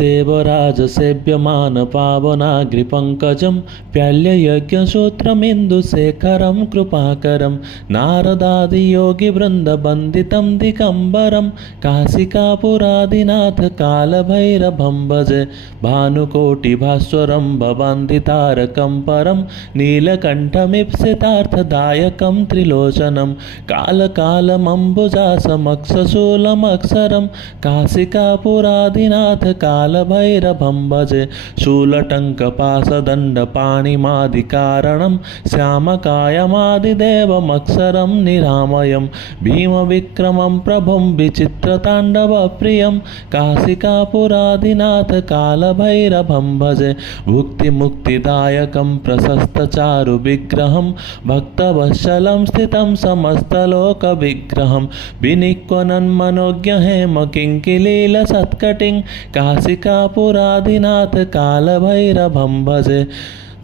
देवराजसेव्यमानपावनाग्रिपङ्कजं प्याल्ययज्ञसूत्रमिन्दुशेखरं कृपाकरं नारदादियोगिवृन्दवन्दितं दिगम्बरं काशिकापुरादिनाथ कालभैरवं भजे भानुकोटिभास्वरं भवान्दितारकं परं नीलकण्ठमीप्सितार्थदायकं त्रिलोचनं कालकालमम्बुजासमक्षशूलमक्षरं काशिकापुरादिनाथ कालभैरवं भजे शूलटङ्कपाशदण्डपाणिमादिकारणं श्यामकायमादिदेवमक्षरं निरामयं भीमविक्रमं प्रभुं विचित्रताण्डवप्रियं काशिकापुरादिनाथ कालभैरवं भजे भुक्तिमुक्तिदायकं प्रशस्तचारुविग्रहं भक्तवत्सलं स्थितं समस्तलोकविग्रहं विनिक्वनन्मनोज्ञहेमकिङ्किलीलसत्कटिं काशिकापुरादिनाथ कालभैरवं भजे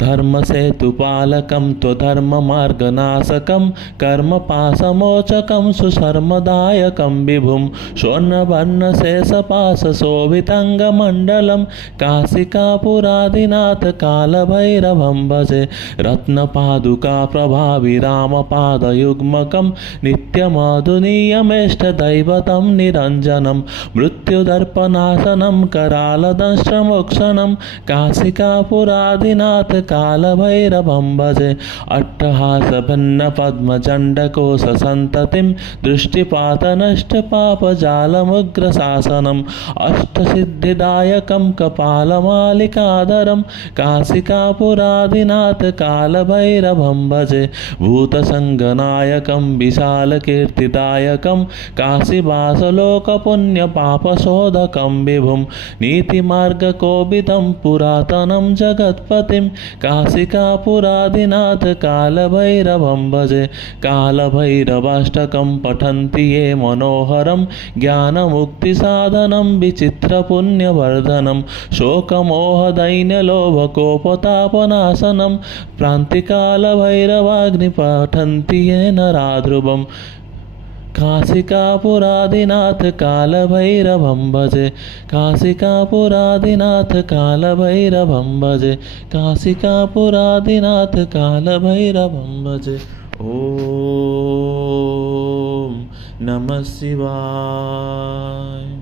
धर्मसेतुपालकं त्वधर्ममार्गनाशकं कर्मपाशमोचकं सुशर्मदायकं विभुं स्वर्णवर्णशेषपाशशोभिताङ्गमण्डलं काशिकापुरादिनाथ कालभैरवं भजे रत्नपादुकाप्रभाविरामपादयुग्मकं नित्यमाधुनीयमेष्टदैवतं निरञ्जनं मृत्युदर्पनाशनं करालदंष्ट्रमोक्षणं काशिकापुरादिनाथ कालभैरवं भजे अट्टहासभिन्नपद्मचण्डकोशसन्ततिं दृष्टिपातनष्टपापजालमुग्रशासनम् अष्टसिद्धिदायकं कपालमालिकाधरं काशिकापुरादिनाथ कालभैरवं भजे भूतसङ्गनायकं विशालकीर्तिदायकं काशीवासलोकपुण्यपापशोधकं विभुं नीतिमार्गकोविदं पुरातनं जगत्पतिं काशिकापुरादिनाथ कालभैरवं भजे कालभैरवाष्टकं पठन्ति ये मनोहरं ज्ञानमुक्तिसाधनं विचित्रपुण्यवर्धनं शोकमोहदैन्यलोभकोपतापनाशनं प्रान्तिकालभैरवाग्नि पठन्ति ये नराध्रुवम् काशिकापुरादिनाथ कालभैरवं भजे काशिकापुरादिनाथ कालभैरवं भजे काशिकापुरादिनाथ कालभैरवं भजे ॐ नमः शिवाय।